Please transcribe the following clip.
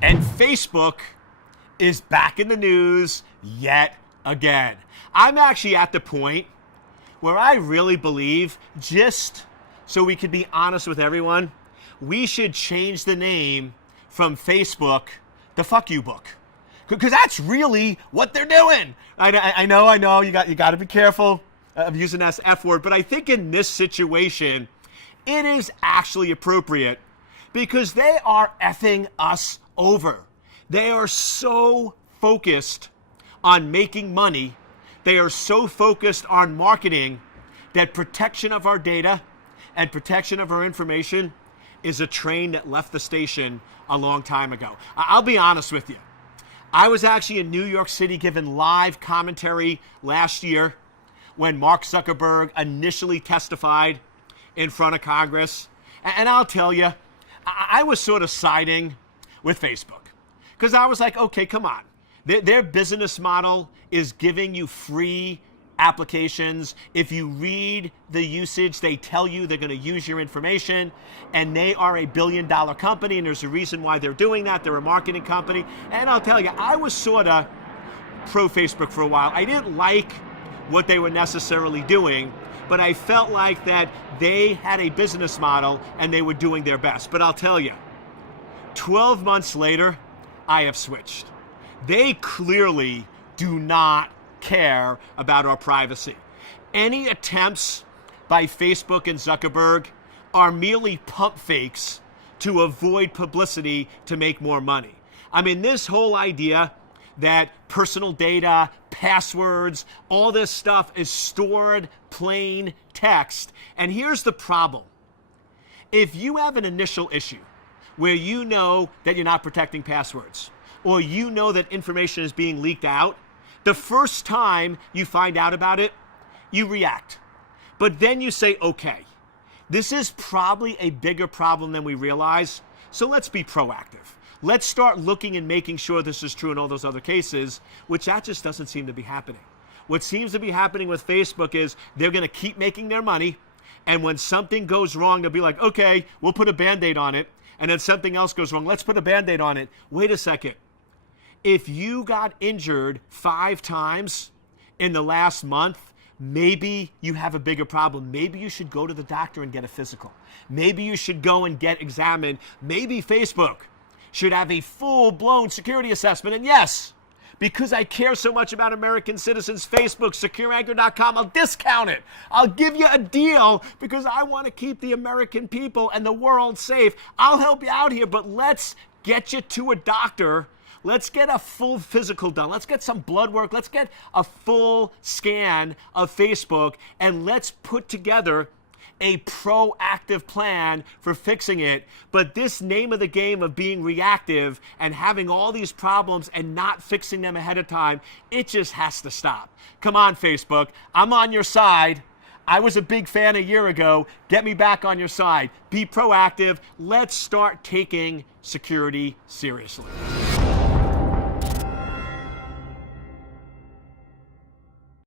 And Facebook is back in the news yet again. I'm actually at the point where I really believe, just so we could be honest with everyone, we should change the name from Facebook to Fuck You Book. Because that's really what they're doing. I know, you got to be careful of using that F word, but I think in this situation, it is actually appropriate because they are effing us over. They are so focused on making money. They are so focused on marketing that protection of our data and protection of our information is a train that left the station a long time ago. I'll be honest with you. I was actually in New York City giving live commentary last year when Mark Zuckerberg initially testified in front of Congress. And I'll tell you, I was sort of siding with Facebook because I was like, okay, come on. Their business model is giving you free applications. If you read the usage, they tell you they're going to use your information, and they are a billion-dollar company, and there's a reason why they're doing that. They're a marketing company. And I'll tell you, I was sort of pro-Facebook for a while. I didn't like what they were necessarily doing, but I felt like that they had a business model and they were doing their best. But I'll tell you, 12 months later, I have switched. They clearly do not care about our privacy. Any attempts by Facebook and Zuckerberg are merely pump fakes to avoid publicity to make more money. I mean, this whole idea that personal data, passwords, all this stuff is stored plain text. And here's the problem. If you have an initial issue where you know that you're not protecting passwords, or you know that information is being leaked out, the first time you find out about it, you react. But then you say, okay, this is probably a bigger problem than we realize, so let's be proactive. Let's start looking and making sure this is true in all those other cases, which that just doesn't seem to be happening. What seems to be happening with Facebook is they're going to keep making their money, and when something goes wrong, they'll be like, okay, we'll put a Band-Aid on it, and then something else goes wrong, let's put a Band-Aid on it. Wait a second. If you got injured 5 times in the last month, maybe you have a bigger problem. Maybe you should go to the doctor and get a physical. Maybe you should go and get examined. Maybe Facebook should have a full-blown security assessment. And yes, because I care so much about American citizens, Facebook, SecureAnchor.com, I'll discount it. I'll give you a deal because I want to keep the American people and the world safe. I'll help you out here, but let's get you to a doctor. Let's get a full physical done. Let's get some blood work. Let's get a full scan of Facebook, and let's put together a proactive plan for fixing it. But this name of the game of being reactive and having all these problems and not fixing them ahead of time, it just has to stop. Come on, Facebook. I'm on your side. I was a big fan a year ago. Get me back on your side. Be proactive. Let's start taking security seriously.